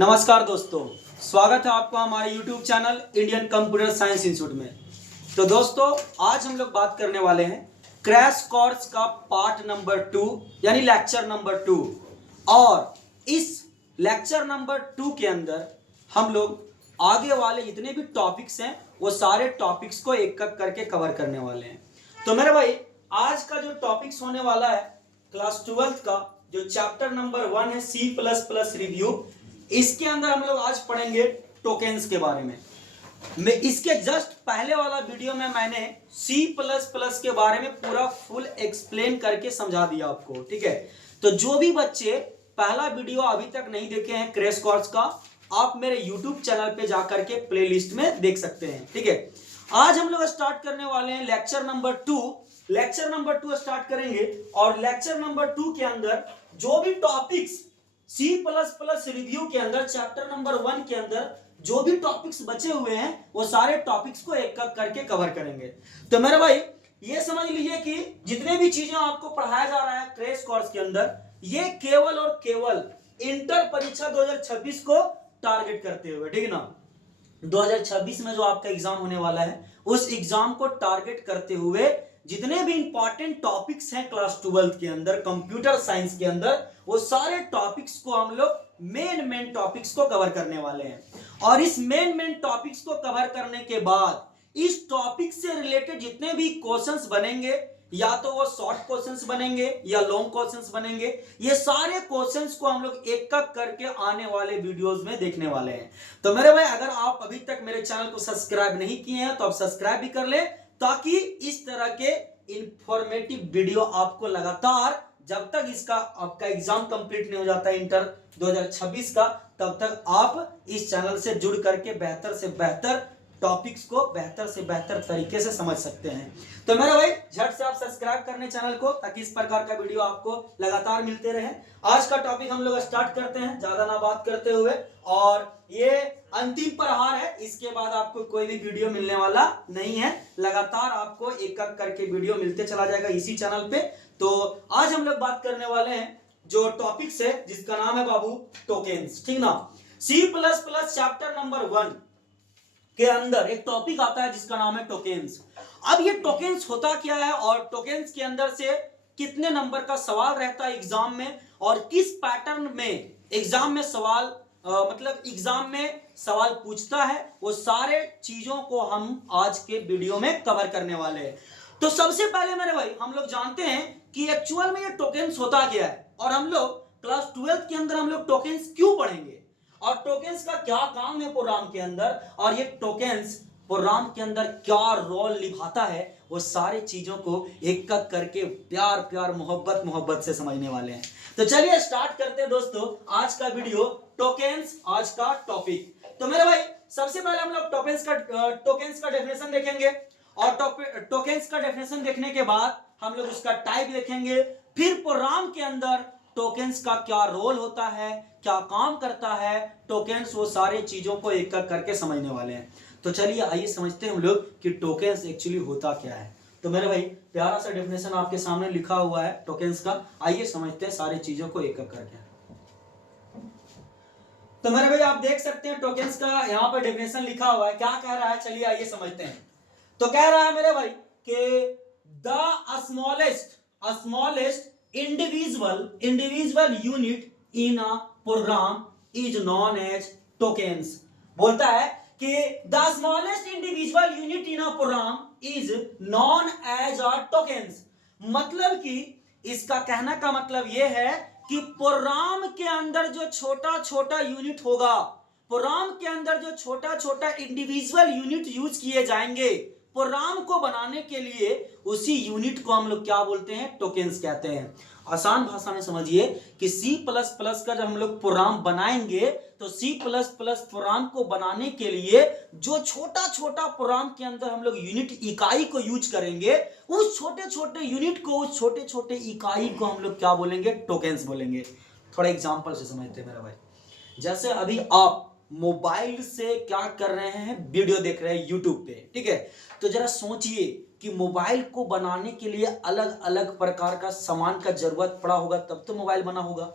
नमस्कार दोस्तों, स्वागत है आपका हमारे YouTube channel Indian computer science institute में। तो दोस्तों, आज हम लोग बात करने वाले हैं क्रैश कोर्स का पार्ट नंबर 2 यानी लेक्चर नंबर 2। और इस लेक्चर नंबर 2 के अंदर हम लोग आगे वाले जितने भी टॉपिक्स हैं वो सारे टॉपिक्स को एक एक करके कवर करने वाले हैं। तो मेरे भाई, आज का जो टॉपिक्स होने वाला है क्लास 12 का जो चैप्टर नंबर 1 है C++ रिव्यू, इसके अंदर हम लोग आज पढ़ेंगे टोकेन्स के बारे में। मैं इसके जस्ट पहले वाला वीडियो में मैंने C++ के बारे में पूरा फुल एक्सप्लेन करके समझा दिया आपको, ठीक है। तो जो भी बच्चे पहला वीडियो अभी तक नहीं देखे हैं क्रैश कोर्स का, आप मेरे YouTube चैनल पे जाकर के प्लेलिस्ट में देख सकते हैं, ठीक है। आज हम लोग स्टार्ट करने वाले हैं lecture number 2। Lecture number 2 start करेंगे और लेक्चर नंबर 2 के अंदर जो भी टॉपिक्स C++ रिव्यू के अंदर चैप्टर नंबर 1 के अंदर जो भी टॉपिक्स बचे हुए हैं वो सारे टॉपिक्स को एक एक करके कवर करेंगे। तो मेरे भाई, ये समझ लीजिए कि जितने भी चीजें आपको पढ़ाया जा रहा है क्रैश कोर्स के अंदर, ये केवल और केवल इंटर परीक्षा 2026 को टारगेट करते हुए, ठीक है ना। 2026 में जो आपका एग्जाम होने वाला है उस एग्जाम को टारगेट करते हुए जितने भी इंपॉर्टेंट टॉपिक्स हैं क्लास 12 के अंदर कंप्यूटर साइंस के अंदर, वो सारे टॉपिक्स को हम लोग मेन टॉपिक्स को कवर करने वाले हैं। और इस मेन टॉपिक्स को कवर करने के बाद इस टॉपिक से रिलेटेड जितने भी क्वेश्चंस बनेंगे, या तो वो शॉर्ट क्वेश्चंस बनेंगे या लॉन्ग क्वेश्चंस बनेंगे, ये सारे क्वेश्चंस को हम लोग एक एक करके आने वाले वीडियोस में देखने वाले हैं। तो मेरे भाई, अगर आप अभी तक मेरे चैनल को सब्सक्राइब नहीं किए हैं तो आप सब्सक्राइब भी कर ले, ताकि इस तरह के इंफॉर्मेटिव वीडियो आपको लगातार, जब तक इसका आपका एग्जाम कंप्लीट नहीं हो जाता इंटर 2026 का, तब तक आप इस चैनल से जुड़ करके बेहतर से बेहतर टॉपिक्स को बेहतर से बेहतर तरीके से समझ सकते हैं। तो मेरे भाई, झट से आप सब्सक्राइब करने चैनल को, ताकि इस प्रकार का वीडियो आपको लगातार मिलते रहे। आज का टॉपिक हम लोग स्टार्ट करते हैं ज्यादा ना बात करते हुए, और ये अंतिम प्रहार है, इसके बाद आपको कोई भी वीडियो मिलने वाला नहीं है। लगातार आपको एक एक करके वीडियो मिलते चला जाएगा इसी चैनल पे। तो आज हम लोग बात करने वाले हैं जो टॉपिक्स है जिसका नाम है बाबू टोकेन्स, ठीक ना। C++ चैप्टर नंबर 1 के अंदर एक टॉपिक आता है जिसका नाम है टोकेन्स। अब ये टोकेन्स होता क्या है और टोकेन्स के अंदर से कितने नंबर का सवाल रहता है एग्जाम में, और किस पैटर्न में एग्जाम में सवाल एग्जाम में सवाल पूछता है, वो सारे चीजों को हम आज के वीडियो में कवर करने वाले हैं। तो सबसे पहले मेरे भाई, हम लोग जानते हैं कि एक्चुअल में ये टोकेन्स होता क्या है, और हम लोग क्लास 12 के अंदर हम लोग टोकेन्स क्यों पढ़ेंगे, और टोकेन्स का क्या काम है प्रोग्राम के अंदर, और ये टोकेन्स प्रोग्राम के अंदर क्या रोल निभाता है, वो सारे चीजों को एक एक करके प्यार प्यार मोहब्बत से समझने वाले हैं। तो चलिए स्टार्ट करते हैं दोस्तों आज का वीडियो, टोकेन्स आज का टॉपिक। तो मेरे भाई, सबसे पहले हम लोग टोकेन्स का डेफिनेशन देखेंगे, और टोकेन्स का डेफिनेशन देखने के बाद हम लोग उसका टाइप देखेंगे। फिर प्रोग्राम के अंदर टोकेन्स का क्या रोल होता है, क्या काम करता है टोकेन्स, वो सारे चीजों को एक एक करके समझने वाले हैं। तो चलिए आइए समझते हैं हम लोग कि टोकेन्स एक्चुअली होता क्या है। तो मेरे भाई, प्यारा सा डेफिनेशन आपके सामने लिखा हुआ है टोकेन्स का, आइए समझते हैं सारी चीजों को एक एक करके। तो मेरे भाई, आप देख सकते हैं टोकेन्स का यहाँ पर डेफिनेशन लिखा हुआ है, क्या कह रहा है, चलिए आइए समझते हैं। तो कह रहा है मेरे भाई कि the smallest individual unit in a program is known as tokens. बोलता है कि the smallest individual unit in a program is known as a tokens. मतलब कि इसका कहने का मतलब यह है कि प्रोग्राम के अंदर जो छोटा छोटा यूनिट होगा, प्रोग्राम के अंदर जो छोटा छोटा इंडिविजुअल यूनिट यूज किए जाएंगे प्रोग्राम को बनाने के लिए, उसी यूनिट को हम लोग क्या बोलते हैं, टोकेन्स कहते हैं। आसान भाषा में समझिए कि C++ का जब हम लोग प्रोग्राम बनाएंगे तो C++ प्रोग्राम को बनाने के लिए जो छोटा छोटा प्रोग्राम के अंदर हम लोग यूनिट इकाई को यूज करेंगे, उस छोटे छोटे यूनिट को, उस छोटे छोटे इकाई को हम लोग क्या बोलेंगे, टोकेन्स बोलेंगे। थोड़ा एग्जांपल से समझते हैं मेरा भाई। जैसे अभी आप मोबाइल से क्या कर रहे हैं, वीडियो देख रहे हैं यूट्यूब पे, ठीक है। तो जरा सोचिए कि मोबाइल को बनाने के लिए अलग अलग प्रकार का सामान का जरूरत पड़ा होगा, तब तो मोबाइल बना होगा।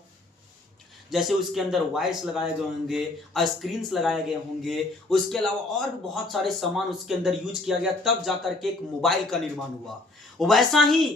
जैसे उसके अंदर वायर्स लगाए गए होंगे, स्क्रीन्स लगाए गए होंगे, उसके अलावा और भी बहुत सारे सामान उसके अंदर यूज किया गया, तब जाकर के एक मोबाइल का निर्माण हुआ। वैसा ही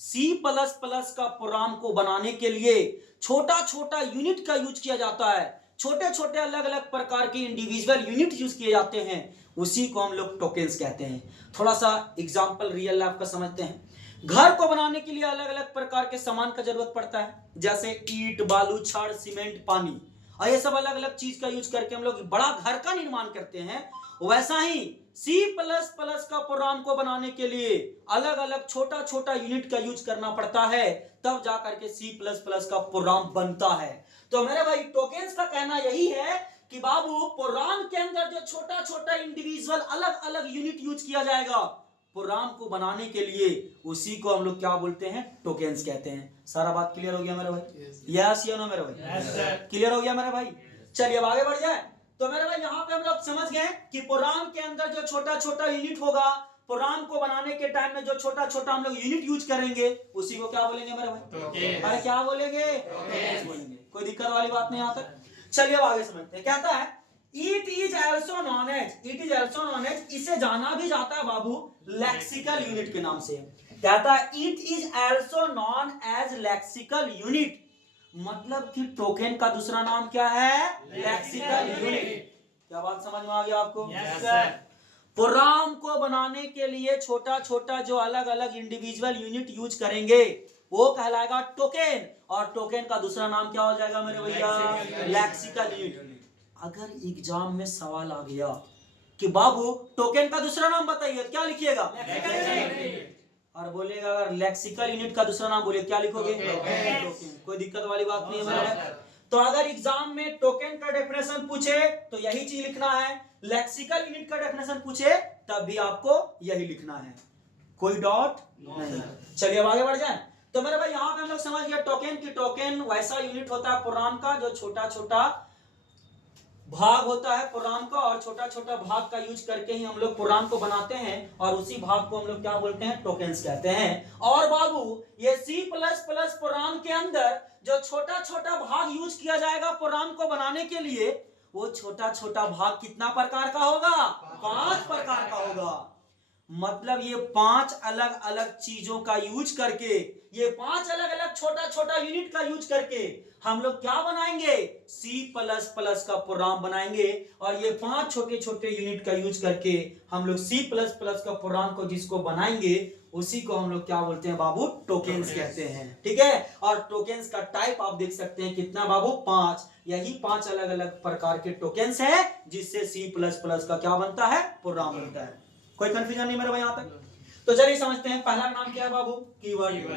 C++ का प्रोग्राम को बनाने के लिए छोटा छोटा यूनिट का यूज किया जाता है, छोटे छोटे अलग अलग प्रकार के इंडिविजुअल यूनिट यूज किए जाते हैं, उसी को हम लोग टोकेन्स कहते हैं। थोड़ा सा एग्जांपल रियल लाइफ का समझते हैं। घर को बनाने के लिए अलग अलग प्रकार के सामान का जरूरत पड़ता है, जैसे ईंट, बालू, छड़, सीमेंट, पानी, और ये सब अलग अलग चीज का यूज करके हम लोग बड़ा घर का निर्माण करते हैं। वैसा ही C++ का प्रोग्राम को बनाने के लिए अलग अलग छोटा छोटा यूनिट का यूज करना पड़ता है, तब जाकर के C++ का प्रोग्राम बनता है। तो मेरे भाई टोकेन्स का कहना यही है कि बाबू प्रोग्राम के अंदर जो छोटा छोटा इंडिविजुअल अलग अलग यूनिट यूज किया जाएगा प्रोग्राम को बनाने के लिए, उसी को हम लोग क्या बोलते हैं, टोकेन्स कहते हैं। सारा बात क्लियर हो गया मेरे भाई? यस या नो मेरे भाई? क्लियर हो गया मेरे भाई? चलिए अब आगे बढ़ जाए। तो मेरे भाई यहाँ पे हम लोग समझ गए कि प्रोग्राम के अंदर जो छोटा छोटा यूनिट होगा, प्रोग्राम को बनाने के टाइम में जो छोटा छोटा हम लोग यूनिट यूज करेंगे, उसी को क्या बोलेंगे मेरे भाई? अरे क्या बोलेंगे? बोलेंगे। कोई दिक्कत वाली बात नहीं यहाँ तक? चलिए अब आगे समझते हैं। कहता है it is also known as, इसे जाना भी जाता है बाबू लेक्सिकल यूनिट के नाम से। कहता है it is also known as lexical unit, मतलब कि टोकन का दूसरा नाम क्या है? Lexical unit. क्या बात समझ में आ गया आपको? Yes sir. प्रोग्राम को बनाने के लिए छोटा छोटा जो अलग अलग इंडिविजुअल यूनिट यूज करेंगे वो कहलाएगा टोकन, और टोकन का दूसरा नाम क्या हो जाएगा मेरे भैया? Lexical unit. अगर एग्जाम में सवाल आ गया कि बाबू टोकन का दूसरा नाम बताइए, क्या लिखिएगा? और बोलेगा अगर लेक्सिकल यूनिट का दूसरा नाम बोलिए, क्या लिखोगे? टोकन। कोई दिक्कत वाली बात नहीं है मेरे। तो अगर एग्जाम में टोकन का डेफिनेशन पूछे तो यही चीज लिखना है, लेक्सिकल यूनिट का डेफिनेशन पूछे तब भी आपको यही लिखना है, कोई डॉट नहीं। चलिए अब आगे बढ़ जाए। तो मेरे भाई यहाँ पे हम लोग समझ गए टोकन की, टोकन वैसा यूनिट होता है प्रोग्राम का जो छोटा छोटा भाग होता है प्रोग्राम का, और छोटा छोटा भाग का यूज करके ही हम लोग प्रोग्राम को बनाते हैं, और उसी भाग को हम लोग क्या बोलते हैं? टोकेन्स कहते हैं। और बाबू ये C++ प्रोग्राम के अंदर जो छोटा छोटा भाग यूज किया जाएगा प्रोग्राम को बनाने के लिए, वो छोटा छोटा भाग कितना प्रकार का होगा? 5 प्रकार का होगा। मतलब ये 5 अलग अलग चीजों का यूज करके, ये 5 अलग अलग छोटा छोटा यूनिट का यूज करके हम लोग क्या बनाएंगे? C++ का प्रोग्राम बनाएंगे, और ये 5 छोटे छोटे यूनिट का यूज करके हम लोग C++ का प्रोग्राम को जिसको बनाएंगे उसी को हम लोग क्या बोलते हैं बाबू? टोकेन्स कहते हैं। ठीक है, और टोकेन्स का टाइप आप देख सकते हैं कितना बाबू? 5। यही 5 अलग अलग प्रकार के टोकेन्स हैं जिससे C++ का क्या बनता है? प्रोग्राम बनता है। कोई कंफ्यूजन नहीं मेरे भाई यहाँ तक? तो चलिए समझते हैं। पहला नाम क्या है बाबू? कीवर्ड।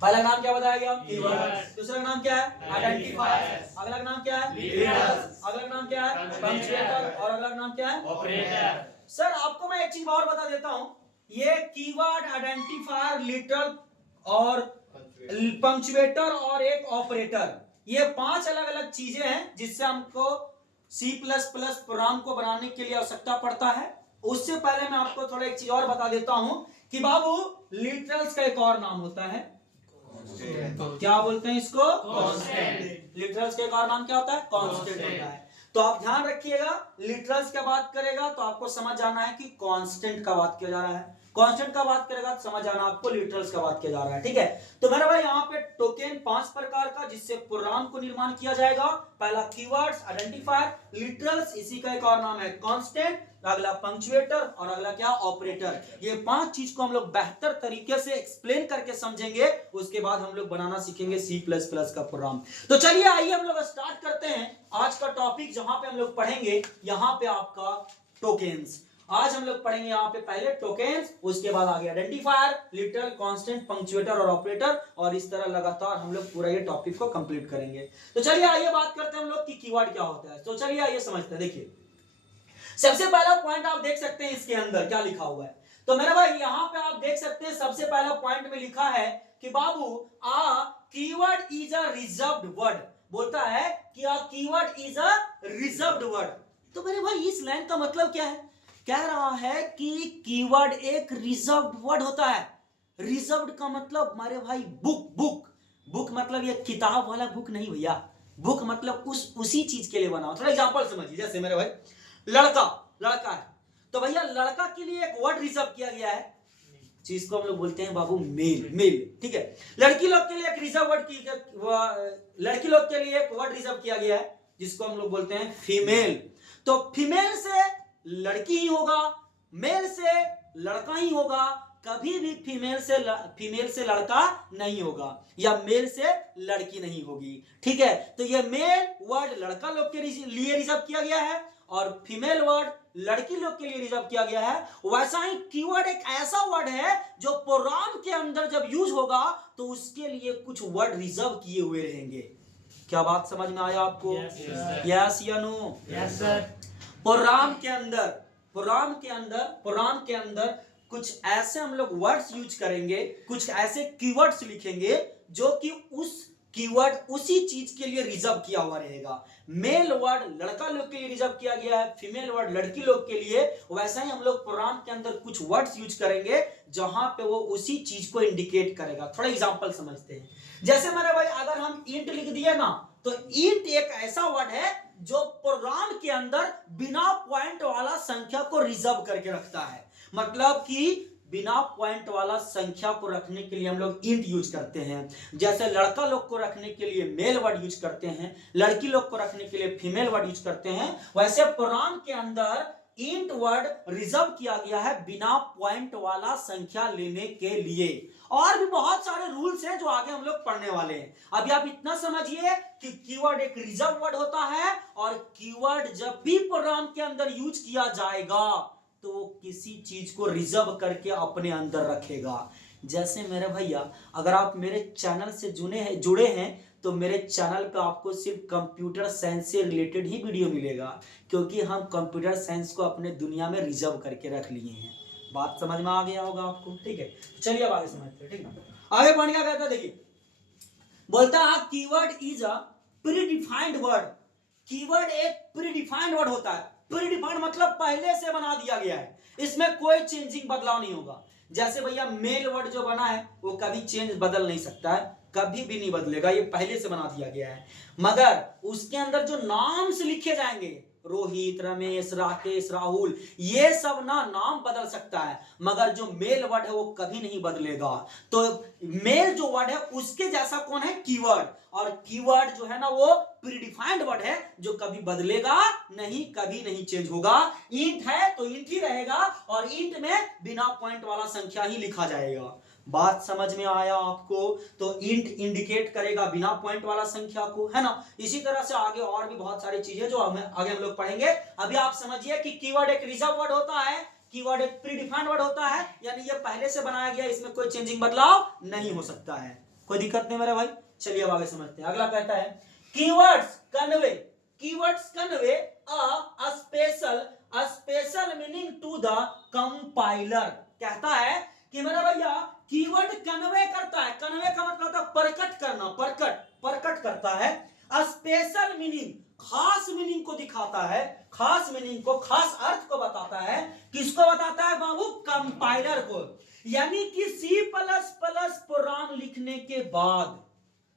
पहला नाम क्या बताया गया? कीवर्ड। दूसरा नाम क्या है? आइडेंटिफायर। अगला नाम क्या है? लीडर्स। अगला नाम क्या है? पंक्चुएटर। और अगला नाम क्या है? ऑपरेटर। सर आपको मैं एक चीज और बता देता हूं, ये कीवर्ड, आइडेंटिफायर, लिटरल और पंक्चुएटर और एक ऑपरेटर, ये 5 अलग अलग चीजें हैं जिससे हमको C++ प्रोग्राम को बनाने के लिए आवश्यकता पड़ता है। उससे पहले मैं आपको थोड़ा एक चीज और बता देता हूं कि बाबू लिटरल्स का एक और नाम होता है, क्या बोलते हैं इसको? कांस्टेंट। लिटरल्स का एक और नाम क्या होता है? कांस्टेंट होता है। तो आप ध्यान रखिएगा, लिटरल्स का बात करेगा तो आपको समझ जाना है कि कांस्टेंट का बात किया जा रहा है, कांस्टेंट का बात करेगा तो समझ जाना आपको लिटरल्स का बात किया जा रहा है। ठीक है, तो मेरा भाई यहाँ पे टोकन 5 प्रकार का जिससे प्रोग्राम को निर्माण किया जाएगा। पहला कीवर्ड्स, आइडेंटिफायर, लिटरल्स, इसी का एक और नाम है कांस्टेंट, अगला पंक्चुएटर और अगला क्या? ऑपरेटर। ये 5 चीज को हम लोग बेहतर तरीके से एक्सप्लेन करके समझेंगे, उसके बाद हम लोग बनाना सीखेंगे C++ का प्रोग्राम। तो चलिए आइए हम लोग स्टार्ट करते हैं आज का टॉपिक। जहां पे हम लोग पढ़ेंगे यहाँ पे आपका टोकेन्स। आज हम लोग पढ़ेंगे यहाँ पे पहले टोकेन्स, उसके बाद आगे आइडेंटिफायर, लिटरल, कांस्टेंट, पंक्चुएटर और ऑपरेटर, और इस तरह लगातार हम लोग पूरा ये टॉपिक को कंप्लीट करेंगे। तो चलिए आइए बात करते हैं हम लोग कि कीवर्ड क्या होता है। तो चलिए आइए समझते हैं। देखिए सबसे पहला पॉइंट आप देख सकते हैं इसके अंदर क्या लिखा हुआ है। तो मेरा भाई यहाँ पे आप देख सकते हैं सबसे पहला पॉइंट में लिखा है कि बाबू a keyword is a reserved word, बोलता है कि a keyword is a reserved word. तो मेरे भाई इस लाइन का मतलब क्या है? कह रहा है कि कीवर्ड एक रिजर्व्ड वर्ड होता है। रिजर्व्ड का मतलब हमारे भाई बुक, बुक, बुक मतलब ये किताब वाला बुक नहीं भैया, बुक मतलब उसी चीज के लिए बना हो। थोड़ा एग्जांपल समझिए, जैसे मेरे भाई लड़का लड़का है, तो भैया लड़का के लिए एक वर्ड रिजर्व किया गया है जिसको हम लोग बोलते हैं बाबू मेल। मेल, ठीक है। लड़की लोग के लिए एक रिजर्व वर्ड लड़की लोग के लिए एक वर्ड रिजर्व किया गया है जिसको हम लोग बोलते हैं फीमेल। तो फीमेल से लड़की ही होगा, मेल से लड़का ही होगा, कभी भी फीमेल से लड़का नहीं होगा या मेल से लड़की नहीं होगी, ठीक है। तो ये मेल वर्ड लड़का लोग के लिए रिजर्व किया गया है और फीमेल वर्ड लड़की लोग के लिए रिजर्व किया गया है। वैसा ही कीवर्ड एक ऐसा वर्ड है जो प्रोग्राम के अंदर जब यूज होगा तो उसके लिए कुछ वर्ड रिजर्व किए हुए रहेंगे। क्या बात समझ में आया आपको? यस या नो? Yes sir. प्रोग्राम के अंदर कुछ ऐसे हम लोग वर्ड्स यूज करेंगे, कुछ ऐसे कीवर्ड्स लिखेंगे जो कि उस कीवर्ड उसी चीज के लिए रिजर्व किया हुआ रहेगा। मेल वर्ड लड़का लोग के लिए रिजर्व किया गया है, फीमेल वर्ड लड़की लोग के लिए। वैसा ही हम लोग प्रोग्राम के अंदर कुछ वर्ड्स यूज करेंगे जहां पे वो उसी चीज को इंडिकेट करेगा। थोड़ा एग्जांपल समझते हैं। जैसे मेरे भाई अगर हम इंट लिख दिए ना, तो इंट एक ऐसा वर्ड है जो प्रोग्राम के अंदर बिना पॉइंट वाला संख्या को रिजर्व करके रखता है। मतलब कि बिना पॉइंट वाला संख्या को रखने के लिए हम लोग इंट यूज करते हैं। जैसे लड़का लोग को रखने के लिए मेल वर्ड यूज करते हैं, लड़की लोग को रखने के लिए फीमेल वर्ड यूज करते हैं, वैसे प्रोग्राम के अंदर इंट वर्ड रिजर्व किया गया है बिना पॉइंट वाला संख्या लेने के लिए। और भी बहुत सारे रूल्स हैं जो आगे हम लोग पढ़ने वाले हैं। अभी आप इतना समझिए कि कीवर्ड एक रिजर्व वर्ड होता है और कीवर्ड जब भी प्रोग्राम के अंदर यूज किया जाएगा तो वो किसी चीज को रिजर्व करके अपने अंदर रखेगा। जैसे मेरे भैया अगर आप मेरे चैनल से जुड़े हैं तो मेरे चैनल पे आपको सिर्फ कंप्यूटर साइंस से रिलेटेड ही वीडियो मिलेगा, क्योंकि हम कंप्यूटर साइंस को अपने दुनिया में रिजर्व करके रख लिए हैं। बात समझ में आ गया होगा आपको, ठीक है। चलिए अब आगे समझते हैं, ठीक है। आगे बढ़ क्या कहता है, देखिए बोलता है keyword is a predefined word. Keyword एक प्रीडिफाइंड वर्ड होता है। प्रीडिफाइंड मतलब पहले से बना दिया गया है, इसमें कोई चेंजिंग बदलाव नहीं होगा। जैसे भैया मेल वर्ड जो बना है वो कभी चेंज बदल नहीं सकता है, कभी भी नहीं बदलेगा, ये पहले से बना दिया गया है। मगर उसके अंदर जो नाम्स लिखे जाएंगे, रोहित, रमेश, राकेश, राहुल, ये सब ना नाम बदल सकता है, मगर जो मेल वर्ड है वो कभी नहीं बदलेगा। तो मेल जो वर्ड है उसके जैसा कौन है? कीवर्ड। और कीवर्ड जो है ना वो प्रीडिफाइंड वर्ड है जो कभी बदलेगा नहीं, कभी नहीं चेंज होगा। इंट है तो इंट ही रहेगा और इंट में बिना पॉइंट वाला संख्या ही लिखा जाएगा। बात समझ में आया आपको? तो इंट इंडिकेट करेगा बिना पॉइंट वाला संख्या को, है ना। इसी तरह से आगे और भी बहुत सारी चीजें जो आगे हम लोग पढ़ेंगे। अभी आप समझिए कि कीवर्ड एक रिजर्व वर्ड होता है, कीवर्ड एक प्रीडिफाइंड वर्ड होता है, यानी ये पहले से बनाया गया, इसमें कोई चेंजिंग बदलाव नहीं हो सकता है। कोई दिक्कत नहीं मेरे भाई। चलिए अब आगे समझते हैं। अगला कहता है keywords convey a special meaning to the compiler. कहता है कि मेरा भैया कीवर्ड कन्वे करता है, कन्वे का मतलब होता है प्रकट करना, प्रकट करता है। स्पेशल मीनिंग खास मीनिंग को दिखाता है, खास मीनिंग को, खास अर्थ को बताता है। किसको बताता है बाबू? कंपाइलर को। यानी कि C++ प्रोग्राम लिखने के बाद,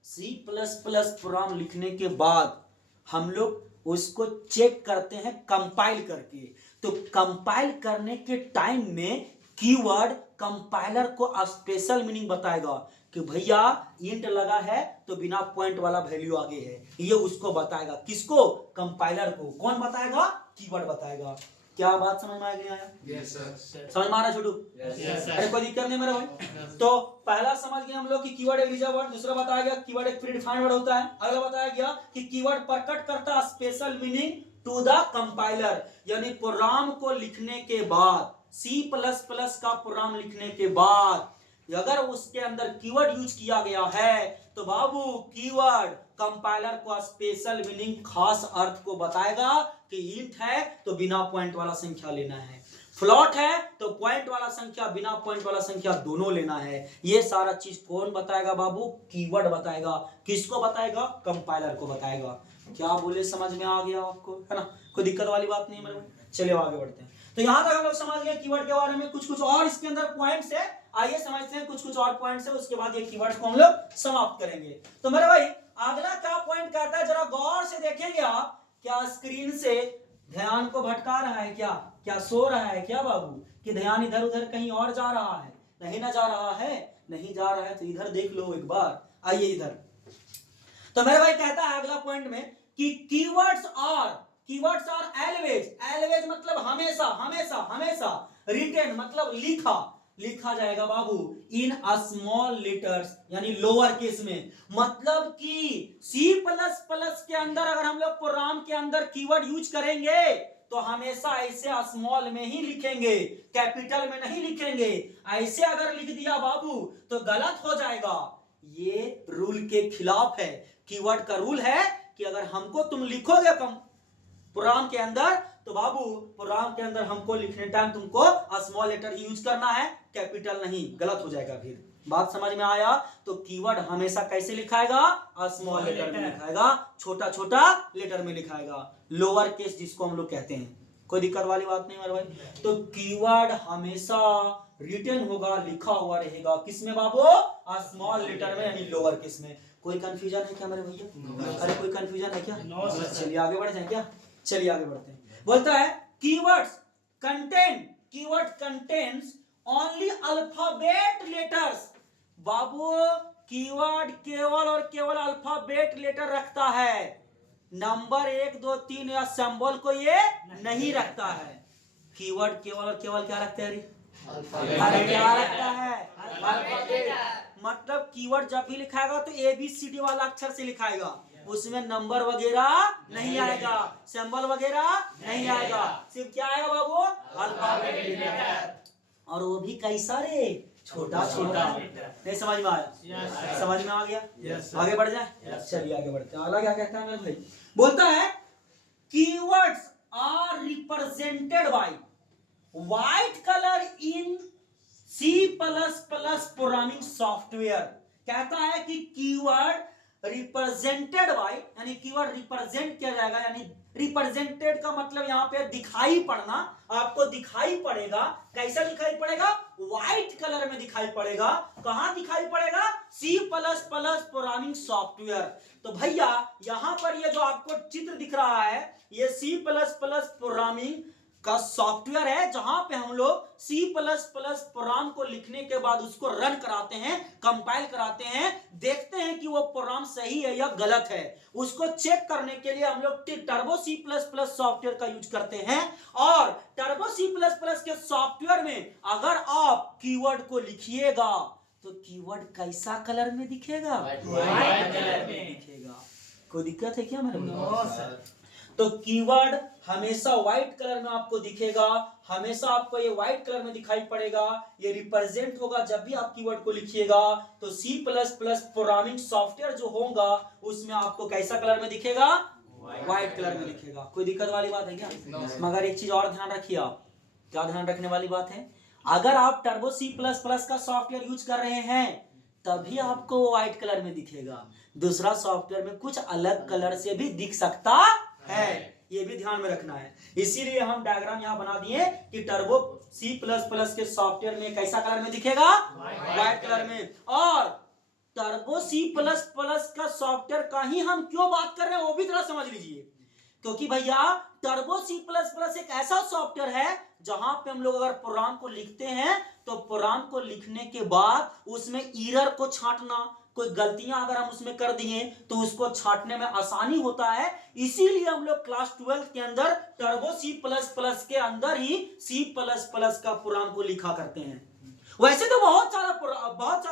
C++ प्रोग्राम लिखने के बाद हम लोग उसको चेक करते हैं कंपाइल करके। तो कंपाइल करने के टाइम में कीवर्ड कंपाइलर को स्पेशल मीनिंग बताएगा कि भैया इंट लगा है तो बिना पॉइंट वाला वैल्यू आगे है, ये उसको बताएगा। किसको? कंपाइलर को। कौन बताएगा? कीवर्ड बताएगा। क्या बात समझ में आया? Yes sir. समझ में आ रहा छोटू? Yes sir. अरे कोई दिक्कत नहीं मेरा भाई। तो पहला समझ गए हम लोग कि कीवर्ड एक रिजर्व वर्ड, दूसरा बताया गया कीवर्ड एक प्रीडिफाइंड वर्ड होता है, अगला बताया गया कि कीवर्ड प्रकट करता है special meaning to the compiler, यानी प्रोग्राम को लिखने के बाद, C++ का प्रोग्राम लिखने के बाद अगर उसके अंदर कीवर्ड यूज किया गया है तो बाबू कीवर्ड कंपाइलर को स्पेशल मीनिंग, खास अर्थ को बताएगा कि इंट है तो बिना पॉइंट वाला संख्या लेना है, फ्लॉट है तो पॉइंट वाला संख्या, बिना पॉइंट वाला संख्या दोनों लेना है। ये सारा चीज कौन बताएगा बाबू? कीवर्ड बताएगा। किसको बताएगा? कंपाइलर को बताएगा। क्या बोले, समझ में आ गया आपको, है ना? कोई दिक्कत वाली बात नहीं है मेरे। चलिए आगे बढ़ते हैं। तो यहां तक हम लोग समझ गए कीवर्ड के बारे में। कुछ और इसके अंदर पॉइंट्स है, आइए समझते हैं कुछ और पॉइंट्स है, उसके बाद ये कीवर्ड्स को हम लोग समाप्त करेंगे। तो मेरे भाई अगला क्या पॉइंट कहता है, जरा गौर से देखेंगे आप, क्या स्क्रीन से ध्यान को भटका रहा है क्या, क्या सो रहा है क्या बाबू, कि ध्यान इधर उधर कहीं और जा रहा है, नहीं ना जा रहा है, नहीं जा रहा है तो इधर देख लो एक बार, आइए इधर। तो मेरे भाई कहता है अगला पॉइंट में कि कीवर्ड्स आर एलवेज मतलब हमेशा हमेशा हमेशा, रिटेन मतलब लिखा जाएगा बाबू इन स्मॉल लेटर्स यानी लोअर केस में। मतलब कि सी प्लस प्लस के अंदर अगर हम लोग प्रोग्राम के अंदर कीवर्ड यूज करेंगे तो हमेशा ऐसे स्मॉल में ही लिखेंगे, कैपिटल में नहीं लिखेंगे। ऐसे अगर लिख दिया बाबू तो गलत हो जाएगा, ये रूल के खिलाफ है। कीवर्ड का रूल है कि अगर हमको तुम लिखोगे प्रोग्राम के अंदर तो बाबू प्रोग्राम के अंदर हमको लिखने टाइम तुमको स्मॉल लेटर ही यूज करना है, कैपिटल नहीं, गलत हो जाएगा। फिर बात समझ में आया? तो कीवर्ड हमेशा कैसे लिखाएगा, स्मॉल लेटर में लिखाएगा, छोटा छोटा लेटर में लिखाएगा, लोअर केस जिसको हम लोग कहते हैं। कोई दिक्कत वाली बात नहीं मेरे भाई। तो कीवर्ड हमेशा रिटन होगा, लिखा हुआ रहेगा, किसमें बाबू, स्मॉल लेटर में यानी लोअर केस में। कोई कंफ्यूजन है क्या मेरे भैया? अरे कोई कंफ्यूजन है क्या? चलिए आगे बढ़ जाए क्या, चलिए आगे बढ़ते हैं। बोलता है keyword contains only alphabet letters. बाबू कीवर्ड केवल और केवल अल्फाबेट लेटर रखता है, नंबर 1 2 3 या सिंबल को ये नहीं रखता है। कीवर्ड केवल और केवल क्या रखते हैं? अरे क्या रखता है? अल्फाबेट। मतलब कीवर्ड जब भी लिखाएगा तो ABCD वाला अक्षर से लिखाएगा, उसमें नंबर वगैरह नहीं आएगा, सिंबल वगैरह नहीं आएगा, सिर्फ क्या आएगा बाबू, अल्फाबेट लेटर। और वो भी कैसा रे, छोटा छोटा। नहीं समझ में आया? समझ में आ गया? आगे बढ़ जाए, चलिए आगे बढ़ते हैं। अगला क्या कहता है मेरे भाई? बोलता है keywords are represented by white colour in C++ programming software. कहता है कि कीवर्ड रिप्रेजेंटेड बाय यानी कीवर्ड रिप्रेजेंट किया जाएगा, यानी रिप्रेजेंटेड का मतलब यहाँ पे दिखाई पड़ना, आपको दिखाई पड़ेगा। कैसा दिखाई पड़ेगा? व्हाइट कलर में दिखाई पड़ेगा। कहां दिखाई पड़ेगा? C++ programming software. तो भैया यहां पर ये जो आपको चित्र दिख रहा है ये C++ प्रोग्रामिंग का सॉफ्टवेयर है, जहां पे हम लोग C++ प्रोग्राम को लिखने के बाद उसको रन कराते हैं, कंपाइल कराते हैं, देखते हैं कि वो प्रोग्राम सही है या गलत है। उसको चेक करने के लिए हम लोग टर्बो C++ सॉफ्टवेयर का यूज करते हैं। और टर्बो C++ के सॉफ्टवेयर में अगर आप कीवर्ड को लिखिएगा तो कीवर्ड कैसा कलर में दिखेगा? व्हाइट कलर में दिखेगा। कोई दिक्कत है क्या मेरे? No sir. तो कीवर्ड हमेशा व्हाइट कलर में आपको दिखेगा, हमेशा आपको ये व्हाइट कलर में दिखाई पड़ेगा, ये रिप्रेजेंट होगा। जब भी आप कीवर्ड को लिखिएगा तो C++ प्रोग्रामिंग सॉफ्टवेयर जो होगा उसमें आपको कैसा कलर में दिखेगा? व्हाइट कलर में दिखेगा। कोई दिक्कत वाली बात है क्या? मगर एक चीज और ध्यान रखिए आप, क्या ध्यान रखने वाली बात है? अगर आप टर्बो C++ का सॉफ्टवेयर यूज कर रहे हैं तभी आपको व्हाइट कलर में दिखेगा, दूसरा सॉफ्टवेयर में कुछ अलग कलर से भी दिख सकता है, ये भी ध्यान में रखना है। इसीलिए हम डायग्राम यहां बना दिए कि टर्बो C++ के सॉफ्टवेयर में कैसा कलर में दिखेगा? व्हाइट कलर में। और टर्बो C++ का सॉफ्टवेयर का ही हम क्यों बात कर रहे हैं वो भी थोड़ा समझ लीजिए, क्योंकि भैया टर्बो C++ एक ऐसा सॉफ्टवेयर है जहां पे हम लोग अगर प्रोग्राम को लिखते हैं तो प्रोग्राम को लिखने के बाद उसमें एरर को छांटना, कोई गलतियां अगर हम उसमें कर दिए तो उसको छांटने में आसानी होता है। इसीलिए हम लोग क्लास 12 के अंदर टर्बो C++ के अंदर ही C++ का प्रोग्राम को लिखा करते हैं। वैसे तो बहुत सारा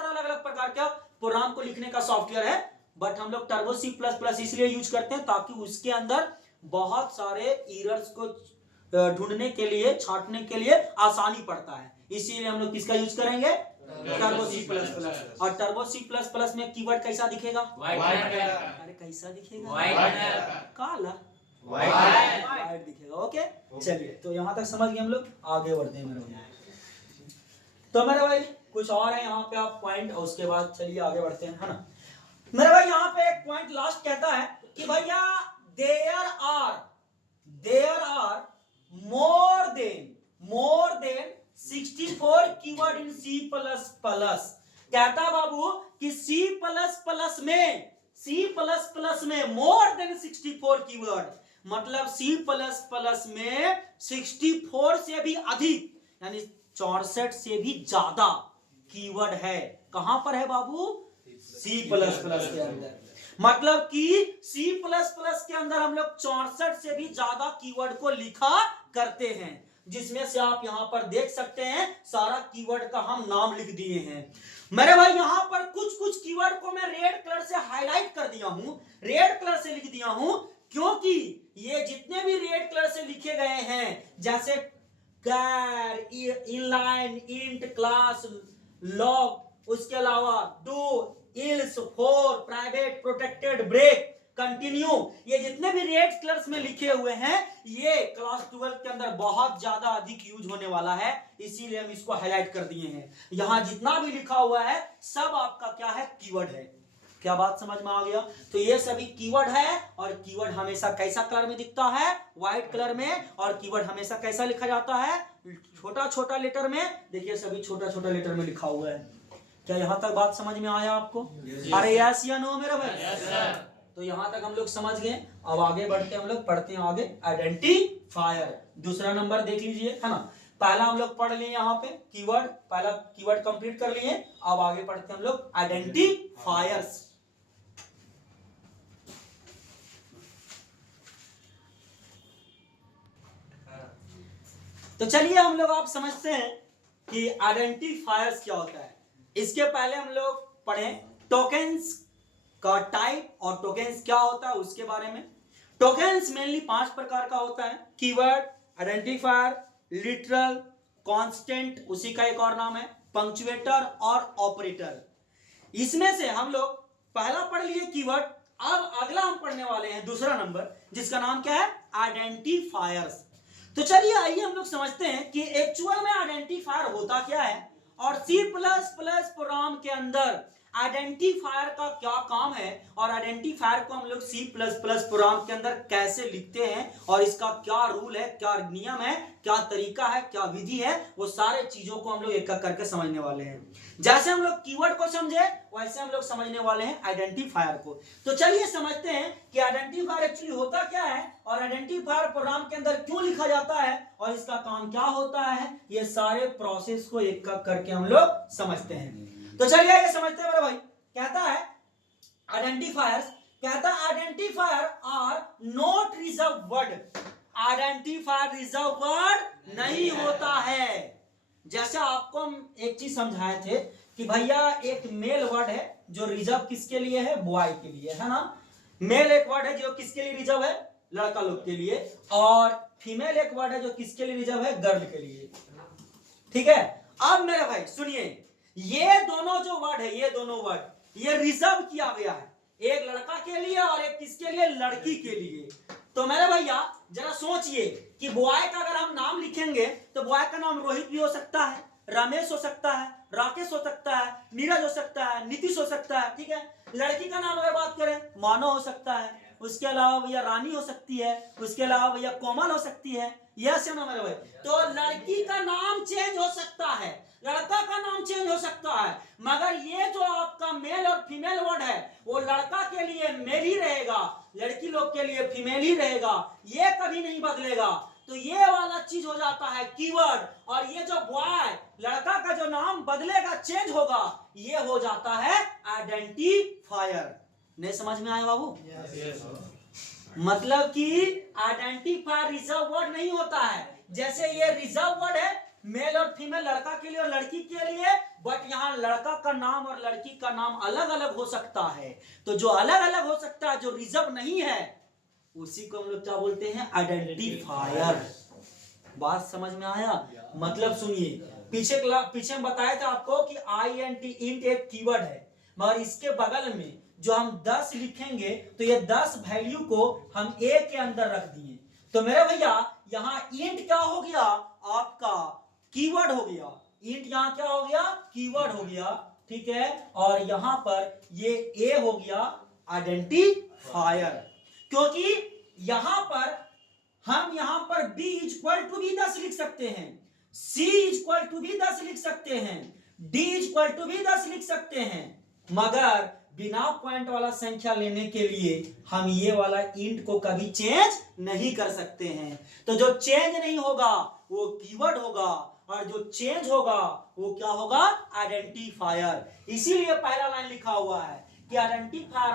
अलग अलग प्रकार का प्रोग्राम को लिखने का सॉफ्टवेयर है, बट हम लोग टर्बो C++ इसलिए यूज करते हैं ताकि उसके अंदर बहुत सारे एरर्स को ढूंढने के लिए, छांटने के लिए आसानी पड़ता है। इसीलिए हम लोग किसका यूज करेंगे? Turbo C++। और टर्बो C++ में कीवर्ड कैसा दिखेगा? अरे कैसा दिखेगा? काला व्हाइट दिखेगा। ओके चलिए, तो यहां तक समझ गए हम लोग, आगे बढ़ते हैं मेरे भाई। तो मेरे भाई कुछ और है यहाँ पे आप पॉइंट, और उसके बाद चलिए आगे बढ़ते हैं, है ना मेरे भाई। यहाँ पे एक पॉइंट लास्ट कहता है कि भैया there are more than 64 keyword in C++। कहता बाबू कि C++ में सी प्लस प्लस में मोर देन 64 कीवर्ड, मतलब सी प्लस प्लस में 64 से भी अधिक यानी 64 से भी ज्यादा कीवर्ड है। कहां पर है बाबू? सी प्लस प्लस के अंदर। मतलब कि सी प्लस प्लस के अंदर हम लोग 64 से भी ज्यादा कीवर्ड को लिखा करते हैं, जिसमें से आप यहां पर देख सकते हैं सारा कीवर्ड का हम नाम लिख दिए हैं। मेरे भाई यहां पर कुछ कुछ कीवर्ड को मैं रेड कलर से हाईलाइट कर दिया हूं, रेड कलर से लिख दिया हूं, क्योंकि ये जितने भी रेड कलर से लिखे गए हैं, जैसे char, inline, int, class, long, उसके अलावा do, else, for, private, protected, break, continue, ये जितने भी रेड कलर्स में लिखे हुए हैं ये क्लास 12 के अंदर बहुत ज्यादा अधिक यूज होने वाला है, इसीलिए हम इसको हाईलाइट कर दिए हैं। यहां जितना भी लिखा हुआ है सब आपका क्या है? कीवर्ड है। क्या बात समझ में आ गया? तो ये सभी कीवर्ड है, और कीवर्ड हमेशा कैसा कलर में दिखता है? व्हाइट कलर में। और कीवर्ड हमेशा कैसा लिखा जाता है? छोटा छोटा लेटर में। देखिए सभी छोटा छोटा लेटर में लिखा हुआ है। क्या यहां तक बात समझ में आया आपको? अरे यस या नो मेरे भाई? तो यहां तक हम लोग समझ गए। अब आगे बढ़ते हम लोग पढ़ते हैं आगे आइडेंटिफायर। दूसरा नंबर देख लीजिए, है ना। पहला हम लोग पढ़ लिए यहाँ पे कीवर्ड, पहला कीवर्ड कंप्लीट कर लिए। अब आगे पढ़ते हैं हम लोग आइडेंटिफायर्स। तो चलिए हम लोग आप समझते हैं कि आइडेंटिफायर्स क्या होता है। इसके पहले हम लोग पढ़ें टोकेन्स का टाइप और टोकेन्स क्या होता है उसके बारे में। टोकेन्स मेनली 5 प्रकार का होता है: कीवर्ड, आइडेंटिफायर, लिटरल, कांस्टेंट, उसी का एक और नाम है, पंक्चुएटर और ऑपरेटर। इसमें से हम लोग पहला पढ़ लिए कीवर्ड। अब अगला हम पढ़ने वाले हैं दूसरा नंबर, जिसका नाम क्या है? आइडेंटिफायर्स। तो चलिए आइए हम लोग समझते हैं कि एक्चुअल में आइडेंटिफायर होता क्या है, और सी प्लस प्लस प्रोग्राम के अंदर आइडेंटिफायर का क्या काम है, और आइडेंटिफायर को हम लोग सी प्लस प्लस प्रोग्राम के अंदर कैसे लिखते हैं, और इसका क्या रूल है, क्या नियम है, क्या तरीका है, क्या विधि है, वो सारे चीजों को हम लोग एक एक करके समझने वाले हैं। जैसे हम लोग कीवर्ड को समझे वैसे हम लोग समझने वाले हैं आइडेंटिफायर को। तो चलिए समझते हैं कि आइडेंटिफायर एक्चुअली होता क्या है, और आइडेंटिफायर प्रोग्राम के अंदर क्यों लिखा जाता है, और इसका काम क्या होता है। ये सारे प्रोसेस को एक एक करके हम लोग समझते हैं। तो चलिए ये समझते हैं मेरे भाई। कहता है आइडेंटिफायर्स, कहता है identifier are not reserve word. Identifier reserve word नहीं होता है। जैसे आपको हम एक चीज समझाए थे कि भैया एक मेल वर्ड है जो रिजर्व किसके लिए है? बॉय के लिए, है ना। मेल एक वर्ड है जो किसके लिए रिजर्व है? लड़का लोग के लिए। और फीमेल एक वर्ड है जो किसके लिए रिजर्व है? गर्ल के लिए। ठीक है। अब मेरे भाई सुनिए, ये दोनों जो वर्ड है, ये दोनों वर्ड ये रिजर्व किया गया है, एक लड़का के लिए और एक किसके लिए? लड़की के लिए। तो मेरे भैया जरा सोचिए कि बॉय का अगर हम नाम लिखेंगे तो बॉय का नाम रोहित भी हो सकता है, रमेश हो सकता है, राकेश हो सकता है, नीरज हो सकता है, नीतीश हो सकता है। ठीक है। लड़की का नाम अगर बात करें, मानो हो सकता है, उसके अलावा भैया रानी हो सकती है, उसके अलावा भैया कोमल हो सकती है। यस या नो मेरे भाई? तो लड़की का नाम चेंज हो सकता है, लड़का का नाम चेंज हो सकता है, मगर ये जो आपका मेल और फीमेल वर्ड है वो लड़का के लिए मेल ही रहेगा, लड़की लोग के लिए फीमेल ही रहेगा, ये कभी नहीं बदलेगा। तो ये वाला चीज हो जाता है कीवर्ड, और ये जो बॉय लड़का का जो नाम बदलेगा, चेंज होगा, ये हो जाता है आइडेंटिफायर। नहीं समझ में आया बाबू? मतलब कि आइडेंटिफायर रिजर्व वर्ड नहीं होता है। जैसे ये रिजर्व वर्ड है मेल और फीमेल, लड़का के लिए और लड़की के लिए, बट यहाँ लड़का का नाम और लड़की का नाम अलग अलग हो सकता है। तो जो अलग अलग हो सकता है, जो रिजर्व नहीं है, उसी को हम लोग क्या बोलते हैं? आइडेंटिफायर। बात समझ में आया? मतलब सुनिए, पीछे हम बताया था आपको कि INT इंट एक कीवर्ड है, मगर इसके बगल में जो हम 10 लिखेंगे तो ये 10 वैल्यू को हम ए के अंदर रख दिए। तो मेरे भैया यहाँ इंट क्या हो गया? आपका कीवर्ड हो गया। इंट यहाँ क्या हो गया? कीवर्ड हो गया। ठीक है। और यहां पर ये ए हो गया आइडेंटिफायर, क्योंकि यहां पर हम यहां पर b इक्वल टू भी 10 लिख सकते हैं, c इक्वल टू भी 10 लिख सकते हैं, d इक्वल टू भी 10 लिख सकते हैं, मगर बिना पॉइंट वाला संख्या लेने के लिए हम ये वाला इंट को कभी चेंज नहीं कर सकते हैं। तो जो चेंज नहीं होगा वो कीवर्ड होगा, और जो चेंज होगा वो क्या होगा? आइडेंटिफायर। इसीलिए पहला लाइन लिखा हुआ है कि identifier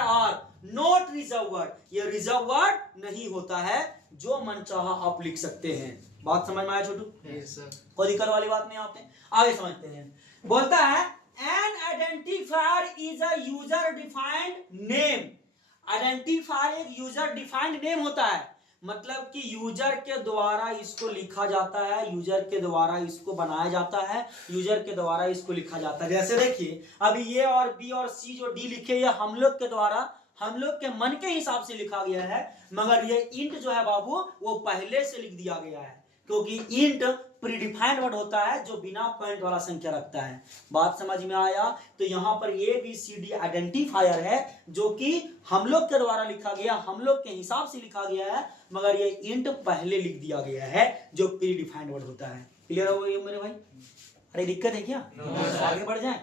are not reserve word. ये रिजर्व वर्ड नहीं होता है, जो मनचाहा आप लिख सकते हैं। बात समझ में आया छोटू? कोई दिक्कत वाली बात नहीं। आपने आगे समझते हैं। बोलता है N identifier is a user defined name. Identifier एक यूजर डिफाइंड नेम होता है, मतलब कि यूजर के द्वारा इसको लिखा जाता है, यूजर के द्वारा इसको बनाया जाता है, यूजर के द्वारा इसको लिखा जाता है। जैसे देखिए अभी ये और बी और सी जो डी लिखे ये हम लोग के द्वारा, हम लोग के मन के हिसाब से लिखा गया है, मगर ये इंट जो है बाबू वो पहले से लिख दिया गया है, क्योंकि इंट प्रीडिफाइंड वर्ड होता है जो बिना पॉइंट वाला संख्या रखता है। बात समझ में आया? तो यहां पर A B C D identifier है जो कि हम लोग के द्वारा लिखा गया, हम लोग के हिसाब से लिखा गया है, मगर ये इंट पहले लिख दिया गया है जो प्रीडिफाइंड वर्ड होता है। क्लियर हो गया मेरे भाई? अरे दिक्कत है क्या? आगे बढ़ जाए?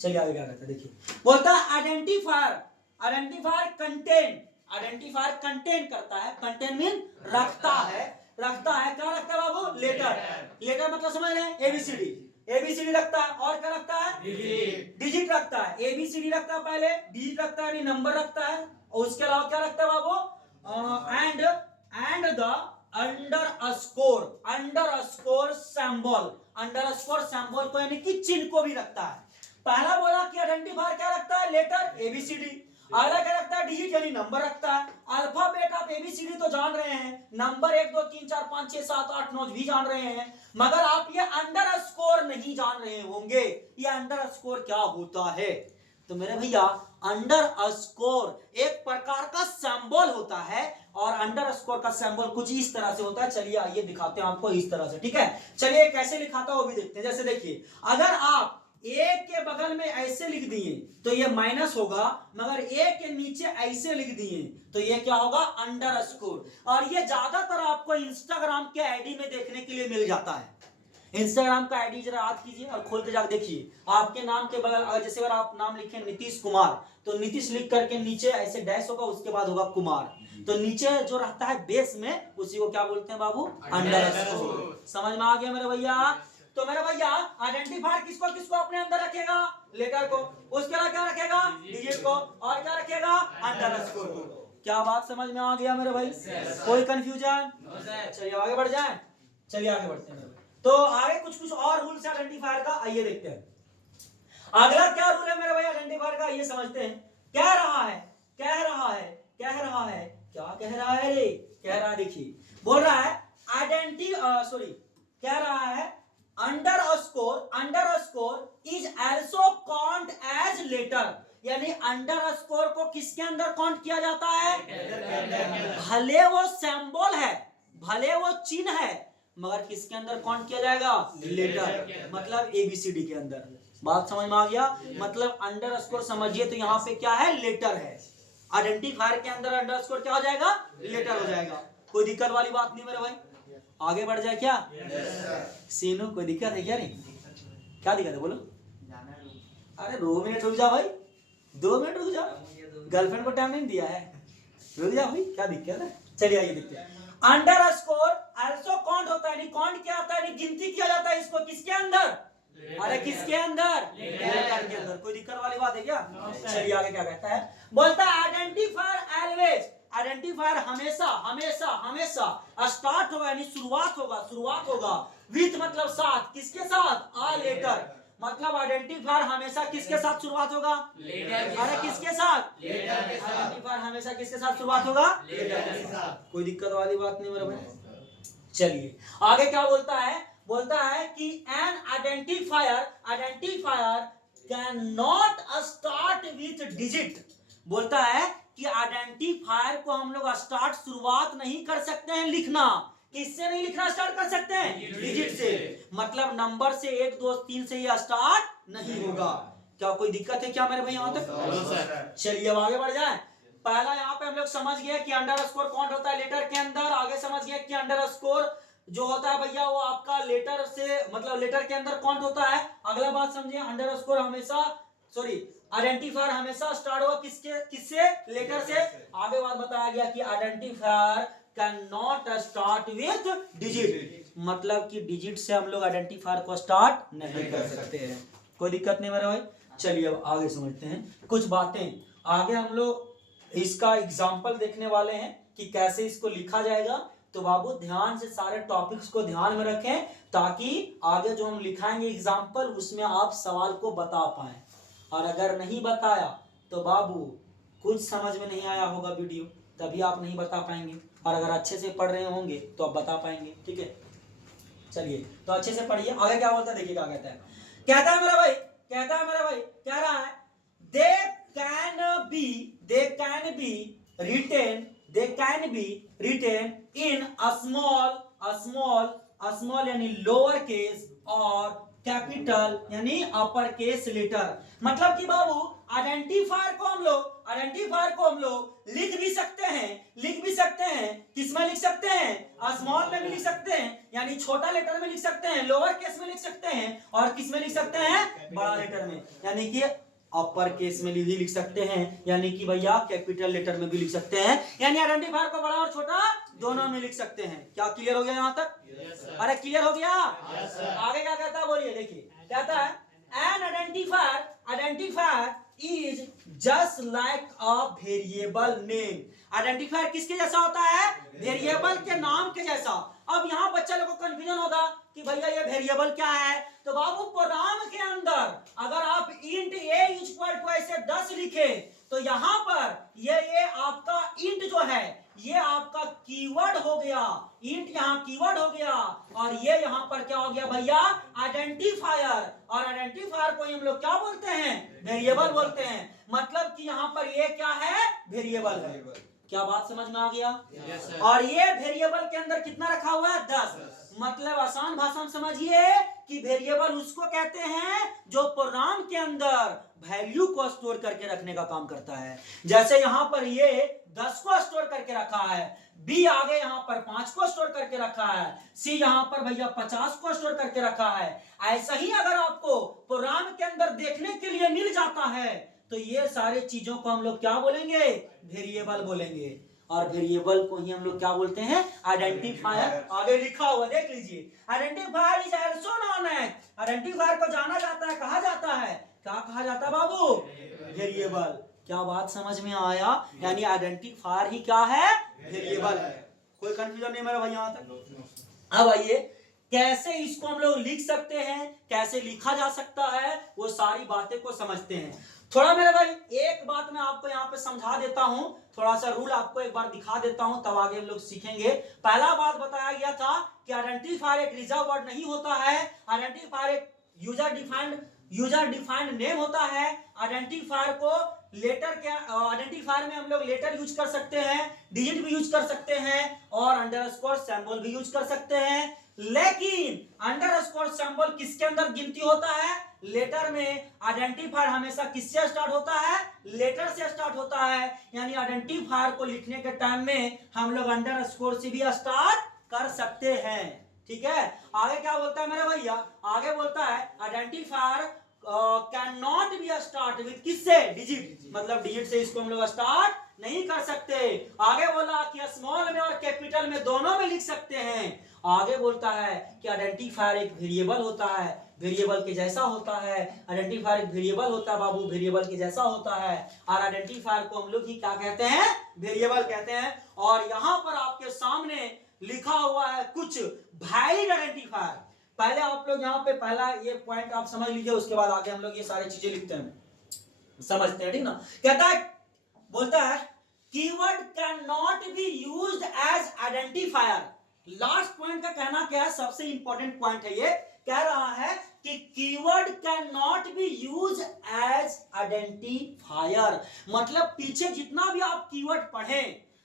चलिए आगे क्या कहता है देखिए। बोलता है identifier, identifier contain, identifier contain करता है, कंटेन मीन रखता है, रखता है। क्या रखता है बाबू? लेटर। लेटर मतलब समझ रहे हैं? एबीसीडी, एबीसीडी रखता है। और क्या रखता है? डिजिट रखता है। एबीसीडी रखता है पहले, डिजिट रखता है, नंबर रखता है, और उसके अलावा क्या रखता है बाबू? And the underscore, underscore symbol, underscore symbol को यानी कि चिन्ह को भी रखता है। पहला बोला कि आइडेंटिफायर क्या रखता है? Letter A B C D. अगला क्या रखता है? डिजिट यानी नंबर रखता है। अल्फाबेट आप एबीसीडी तो जान रहे हैं, नंबर 1 2 3 4 5 6 7 8 9 भी जान रहे हैं, मगर आप ये अंडरस्कोर नहीं जान रहे होंगे। ये अंडरस्कोर क्या होता है? तो मेरे भैया अंडरस्कोर एक प्रकार का सिंबल होता है, और अंडरस्कोर का सिंबल कुछ इस तरह से होता है। चलिए आइए दिखाते हैं आपको इस तरह से, ठीक है? चलिए कैसे लिखाता है वो भी देखते हैं। जैसे देखिए अगर आप ए के बगल में ऐसे लिख दिए तो ये माइनस होगा, मगर ए के नीचे ऐसे लिख दिए तो ये क्या होगा? अंडरस्कोर। और ये ज्यादातर आपको इंस्टाग्राम के आईडी में देखने के लिए मिल जाता है। इंस्टाग्राम का आईडी जरा याद कीजिए और खोल के जाकर देखिए, आपके नाम के बगल अगर जैसे अगर आप नाम लिखें नीतीश कुमार, तो नीतीश लिख करके नीचे ऐसे डैश होगा, उसके बाद होगा कुमार, तो नीचे जो रहता है बेस में उसी को क्या बोलते हैं बाबू? अंडरस्कोर। समझ में आ गया मेरे भैया? तो मेरे भैया आइडेंटिफायर किसको किसको अपने अंदर रखेगा? लेटर को। उसके बाद क्या रखेगा? डिजिट को। और क्या रखेगा? अंडरस्कोर को। क्या बात समझ में आ गया मेरे भाई? कोई कंफ्यूजन? चलिए आगे बढ़ जाए। चलिए आगे बढ़ते हैं। तो आगे कुछ कुछ और रूल्स है आइडेंटिफायर का, आइए देखते हैं। अगला क्या रूल है मेरे भाई आइडेंटिफायर का, ये समझते हैं। कह रहा है, कह रहा है, कह रहा है, क्या कह रहा है रे? कह रहा है, देखिए बोल रहा है कह रहा है underscore is also count as letter, यानी अंडरस्कोर को किसके अंदर काउंट किया जाता है? भले वो सिंबल है, भले वो चिन्ह है, मगर किसके अंदर काउंट किया जाएगा? लेटर, मतलब एबीसीडी के अंदर। बात समझ में आ गया? मतलब अंडरस्कोर समझिए तो यहाँ पे क्या है? लेटर है। आइडेंटिफायर के अंदर अंडरस्कोर क्या हो जाएगा? लेटर हो जाएगा। कोई दिक्कत वाली बात नहीं मेरे भाई? आगे बढ़ जाए क्या? सीनू कोई दिक्कत है क्या? नहीं, क्या दिक्कत है बोलो? अरे 2 मिनट रुक जा भाई, 2 मिनट रुक जा, गर्लफ्रेंड को टाइम नहीं दिया है, रुक जा भाई, क्या दिक्कत है? चलिए आइए देखते हैं। अंडरस्कोर आल्सो काउंट होता है, नहीं काउंट क्या होता है? नहीं गिनती किया जाता है इसको किसके अंदर? अरे किसके अंदर? लेटर के अंदर। कोई दिक्कत वाली बात है क्या? चलिए आगे क्या कहता है? बोलता है आइडेंटिफायर ऑलवेज, आइडेंटिफायर हमेशा हमेशा हमेशा स्टार्ट होगा यानी शुरुआत होगा, शुरुआत होगा विथ मतलब साथ, किसके साथ? आ लेटर। मतलब आइडेंटिफायर हमेशा किसके साथ शुरुआत होगा? लेटर। अरे किसके साथ? लेटर के साथ। आइडेंटिफायर हमेशा किसके साथ शुरुआत होगा? लेटर के साथ। कोई दिक्कत वाली बात नहीं मेरे भाई। चलिए आगे क्या बोलता है? बोलता है कि N identifier can not start with digit. बोलता है कि आइडेंटिफायर को हम लोग स्टार्ट शुरुआत नहीं कर सकते हैं लिखना। किससे नहीं लिखना स्टार्ट कर सकते हैं? डिजिट से। मतलब नंबर से 1 2 3 से ये स्टार्ट नहीं होगा। क्या कोई दिक्कत है क्या मेरे भाई यहाँ तक? चलिए अब आगे बढ़ जाए। पहला यहाँ पे हम लोग समझ गए कि अंडरस्कोर काउंट होता है लेटर के अंदर। आगे समझ गए कि अंडरस्कोर जो होता है भैया वो आपका लेटर से मतलब लेटर के अंदर काउंट होता है। अगला बात समझिए, अंडरस्कोर हमेशा सॉरी आइडेंटिफायर हमेशा स्टार्ट होगा किससे लेटर से। आगे बात बताया गया कि identifier can not start with digit, मतलब कि डिजिट से हम लोग आइडेंटिफायर को स्टार्ट नहीं कर सकते हैं। कोई दिक्कत नहीं मेरा भाई। चलिए अब आगे समझते हैं कुछ बातें। आगे हम लोग इसका एग्जाम्पल देखने वाले हैं कि कैसे इसको लिखा जाएगा। तो बाबू ध्यान से सारे टॉपिक्स को ध्यान में रखें ताकि आगे जो हम लिखाएंगे एग्जाम्पल उसमें आप सवाल को बता पाए। और अगर नहीं बताया तो बाबू कुछ समझ में नहीं आया होगा वीडियो, तभी आप नहीं बता पाएंगे। और अगर अच्छे से पढ़ रहे होंगे तो आप बता पाएंगे। ठीक है, चलिए तो अच्छे से पढ़िए। आगे क्या बोलता है देखिए क्या कहता है। कहता है मेरा भाई कह रहा है they can be written in small यानी लोअर केस और कैपिटल यानी अपर केस लेटर। मतलब कि बाबू आइडेंटिफायर को हम लोग लिख भी सकते हैं किसमें लिख सकते हैं, स्मॉल में भी लिख सकते हैं यानी छोटा लेटर में लिख सकते हैं, लोअर केस में लिख सकते हैं और किस में लिख सकते हैं, बड़ा लेटर में यानी कि अपर केस में भी लिख सकते हैं यानी कि भैया कैपिटल लेटर में भी लिख सकते हैं। यानी आइडेंटिफायर को बड़ा और छोटा दोनों में लिख सकते हैं। क्या क्लियर हो गया यहाँ तक? yes, अरे क्लियर हो गया? yes, आगे क्या कहता है बोलिए। देखिए कहता है N identifier is just like a variable name. Identifier किसके जैसा होता है, वेरिएबल के नाम के जैसा। अब यहाँ बच्चा लोगों को कंफ्यूजन होगा कि भैया ये वेरिएबल क्या है। तो बाबू प्रोग्राम के अंदर अगर आप इंट a इक्वल टू ऐसे 10 लिखे तो यहाँ पर ये आपका इंट जो है ये आपका कीवर्ड हो गया, इंट यहाँ कीवर्ड हो गया और ये यहाँ पर क्या हो गया भैया, आइडेंटिफायर। और आइडेंटिफायर को हम लोग क्या बोलते हैं, वेरिएबल बोलते हैं। मतलब कि यहाँ पर ये क्या है, वेरिएबल है। क्या बात समझ में आ गया? yes, और ये वेरिएबल के अंदर कितना रखा हुआ है, 10। मतलब आसान भाषा में समझिए कि वेरिएबल उसको कहते हैं जो प्रोग्राम के अंदर वैल्यू को स्टोर करके रखने का काम करता है। जैसे यहाँ पर ये 10 को स्टोर करके रखा है, बी आगे यहाँ पर 5 को स्टोर करके रखा है, सी यहाँ पर भैया 50 को स्टोर करके रखा है। ऐसा ही अगर आपको प्रोग्राम के अंदर देखने के लिए मिल जाता है तो ये सारे चीजों को हम लोग क्या बोलेंगे, वेरिएबल बोलेंगे। और वेरिएबल को ही हम लोग क्या बोलते हैं, आइडेंटिफायर। आगे लिखा हुआ देख लीजिए, identifier is also known as. Identifier को जाना जाता है, कहा जाता है, क्या कहा जाता है बाबू, वेरिएबल। क्या बात समझ में आया? यानी आइडेंटिफायर ही क्या है, वेरिएबल है। कोई कंफ्यूजन नहीं मेरा भाई यहाँ तक? अब आइए कैसे इसको हम लोग लिख सकते हैं, कैसे लिखा जा सकता है, वो सारी बातें को समझते हैं। थोड़ा मेरे भाई एक बात मैं आपको यहाँ पे समझा देता हूँ, थोड़ा सा रूल आपको एक बार दिखा देता हूँ, तब आगे हम लोग सीखेंगे। पहला बात बताया गया था कि आइडेंटिफायर एक रिजर्व वर्ड नहीं होता है, आइडेंटिफायर एक यूजर डिफाइंड नेम होता है। आइडेंटिफायर को लेटर के आइडेंटिफायर में हम लोग लेटर यूज कर सकते हैं, डिजिट भी यूज कर सकते हैं और अंडरस्कोर सिंबल भी यूज कर सकते हैं। लेकिन अंडरस्कोर सिंबल किसके अंदर गिनती होता है, लेटर में। आइडेंटिफायर हमेशा किससे स्टार्ट होता है, लेटर से स्टार्ट होता है। यानी आइडेंटिफायर को लिखने के टाइम में हम लोग अंडरस्कोर से भी स्टार्ट कर सकते हैं। ठीक है, आगे क्या बोलता है मेरे भैया, आगे बोलता है identifier can not B start with किससे, डिजिट। मतलब डिजिट से इसको हम लोग स्टार्ट नहीं कर सकते। आगे बोला कि स्मॉल में और कैपिटल में दोनों में लिख सकते हैं। आगे बोलता है कि आइडेंटिफायर एक वेरिएबल होता है, वेरिएबल के जैसा होता है। आइडेंटिफायर एक वेरिएबल होता है बाबू, वेरिएबल के जैसा होता है। और आइडेंटिफायर को हम लोग ही क्या कहते हैं, वेरिएबल कहते हैं। और यहाँ पर आपके सामने लिखा हुआ है कुछ वैलिड आइडेंटिफायर। पहले आप लोग यहाँ पे पहला ये पॉइंट आप समझ लीजिए, उसके बाद आगे हम लोग ये सारी चीजें लिखते हैं, समझते हैं। ठीक ना, कहता है, बोलता है keyword can not be used as identifier. Last point का कहना क्या है, सबसे इंपॉर्टेंट पॉइंट है ये। कह रहा है कि keyword can not be use as identifier. मतलब पीछे जितना भी आप कीवर्ड पढ़े,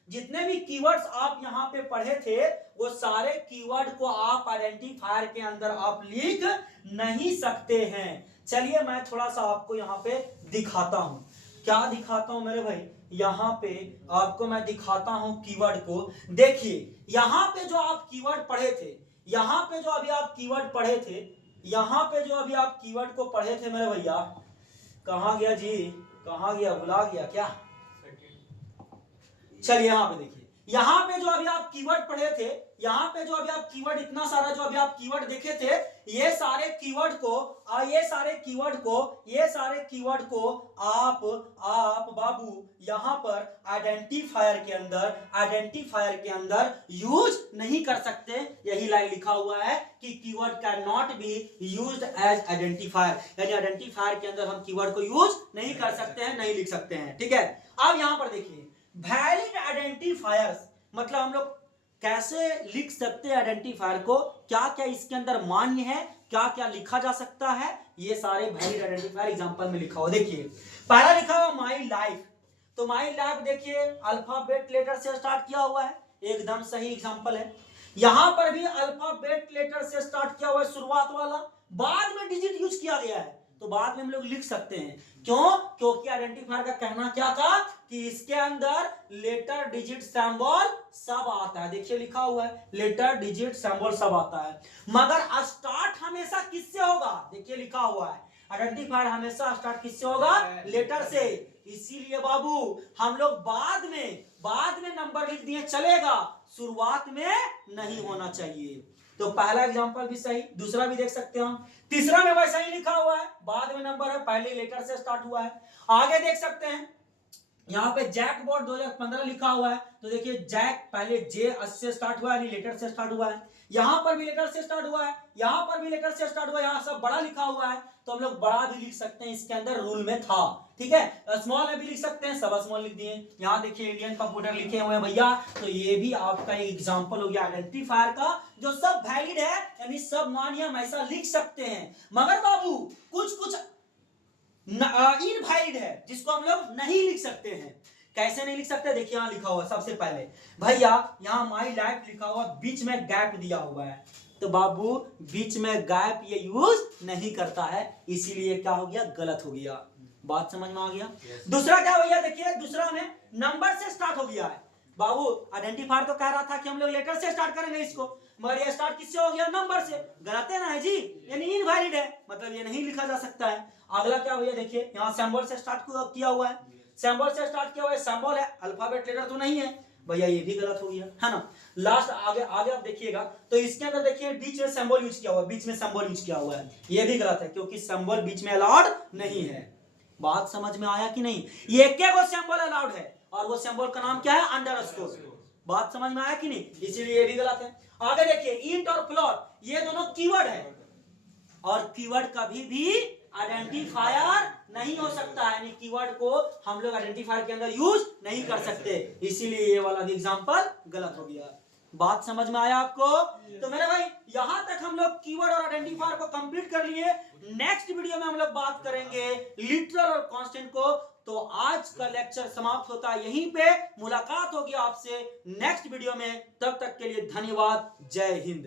जितने भी कीवर्ड्स आप यहाँ पे पढ़े थे, वो सारे कीवर्ड को आप आइडेंटिफायर के अंदर आप लिख नहीं सकते हैं। चलिए मैं थोड़ा सा आपको यहाँ पे दिखाता हूँ। क्या दिखाता हूँ मेरे भाई, यहाँ पे आपको मैं दिखाता हूँ कीवर्ड को। देखिए यहाँ पे जो आप कीवर्ड पढ़े थे, यहाँ पे जो अभी आप कीवर्ड पढ़े थे, यहाँ पे जो अभी आप कीवर्ड को पढ़े थे मेरे भैया, कहाँ गया जी, कहाँ गया, भुला गया क्या? चलिए यहाँ पे देखिए, यहाँ पे जो अभी आप कीवर्ड पढ़े थे, यहाँ पे जो अभी आप कीवर्ड, इतना सारा जो अभी आप कीवर्ड देखे थे, ये सारे कीवर्ड को आप बाबू यहाँ पर आइडेंटिफायर के अंदर यूज नहीं कर सकते। यही लाइन लिखा हुआ है कि keyword can not be used as identifier, यानी आइडेंटिफायर के अंदर हम कीवर्ड को यूज नहीं कर सकते हैं, नहीं लिख सकते हैं। ठीक है, अब यहाँ पर देखिए वैलिड आइडेंटिफायर्स, मतलब हम लोग कैसे लिख सकते हैं आइडेंटिफायर को, क्या क्या इसके अंदर मान्य है, क्या क्या लिखा जा सकता है, ये सारे वैलिड आइडेंटिफायर एग्जांपल में लिखा हुआ। देखिए पहला लिखा हुआ माई लाइफ, तो माई लाइफ देखिए अल्फाबेट लेटर से स्टार्ट किया हुआ है, एकदम सही एग्जांपल है। यहां पर भी अल्फाबेट लेटर से स्टार्ट किया हुआ है, शुरुआत वाला, बाद में डिजिट यूज किया गया है, तो बाद में हम लोग लिख सकते हैं। क्यों? क्योंकि आइडेंटिफायर का कहना क्या था कि इसके अंदर लेटर डिजिट सिंबल सब आता है। देखिए लिखा हुआ है लेटर डिजिट सिंबल सब आता है, मगर स्टार्ट हमेशा किससे होगा? देखिए लिखा हुआ है आइडेंटिफायर हमेशा स्टार्ट किससे होगा? लेटर से। इसीलिए बाबू हम लोग बाद में नंबर लिख दिए चलेगा, शुरुआत में नहीं होना चाहिए। तो पहला एग्जांपल भी सही, दूसरा भी देख सकते हो हम, तीसरा में वैसा ही लिखा हुआ है, बाद में नंबर है, पहले लेटर से स्टार्ट हुआ है। आगे देख सकते हैं यहाँ पे जैक बोर्ड 2015 लिखा हुआ है, तो देखिए जैक पहले जे से स्टार्ट हुआ है, लेटर से स्टार्ट हुआ है। यहाँ पर भी लेटर से स्टार्ट हुआ है, यहाँ पर भी लेटर से स्टार्ट हुआ है, यहाँ सब बड़ा लिखा हुआ है, तो हम लोग बड़ा भी लिख सकते हैं, इसके अंदर रूल में था। ठीक है, स्मॉल में भी लिख सकते हैं, सब स्मॉल लिख दिए। यहाँ देखिए इंडियन कंप्यूटर लिखे हुए हैं भैया, तो ये भी आपका एग्जांपल हो गया आइडेंटिफायर का, जो सब वैलिड है, यानी सब मान्य हम ऐसा लिख सकते हैं। मगर बाबू कुछ इनवैलिड है जिसको हम लोग नहीं लिख सकते हैं। कैसे नहीं लिख सकते? देखिए यहाँ लिखा हुआ, सबसे पहले भैया यहाँ माई लाइफ लिखा हुआ, बीच में गैप दिया हुआ है, तो बाबू बीच में गैप ये यूज नहीं करता है, इसीलिए क्या हो गया? गलत हो गया। बात समझ में आ गया? दूसरा क्या भैया, देखिए दूसरा में नंबर से स्टार्ट हो गया है। बाबू आइडेंटिफायर तो कह रहा था कि हम लोग लेटर से स्टार्ट करेंगे इसको, मगर ये स्टार्ट किससे हो गया? नंबर से। गलत है ना है जी, यानी इनवैलिड है, मतलब ये नहीं लिखा जा सकता है। अगला क्या भैया, देखिए यहाँ सिंबल से स्टार्ट किया हुआ है, सिंबल से स्टार्ट किया हुआ है, सिंबल है, अल्फाबेट लेटर तो नहीं है भैया, ये भी गलत हो गया है ना। लास्ट आगे आप देखिएगा तो इसके अंदर देखिए बीच में सिंबल यूज किया हुआ है, बीच में सिंबल यूज किया हुआ है, ये भी गलत है क्योंकि सिंबल बीच में अलाउड नहीं है। बात समझ में आया कि नहीं? ये एक सिंबल अलाउड है और वो सिंबल का नाम क्या है? अंडरस्कोर। बात समझ में आया कि नहीं? इसीलिए ये भी गलत है। आगे देखिए इंट और फ्लोट, ये दोनों कीवर्ड है, और कीवर्ड कभी भी आइडेंटिफायर नहीं हो सकता है, यानी कीवर्ड को हम लोग आइडेंटिफायर के अंदर यूज नहीं कर सकते, इसीलिए ये वाला भी एग्जांपल गलत हो गया। बात समझ में आया आपको? तो मेरे भाई यहां तक हम लोग कीवर्ड और आइडेंटिफायर को कंप्लीट कर लिए। नेक्स्ट वीडियो में हम लोग बात करेंगे लिटरल और कांस्टेंट को। तो आज का लेक्चर समाप्त होता है यहीं पे, मुलाकात होगी आपसे नेक्स्ट वीडियो में, तब तक के लिए धन्यवाद, जय हिंद।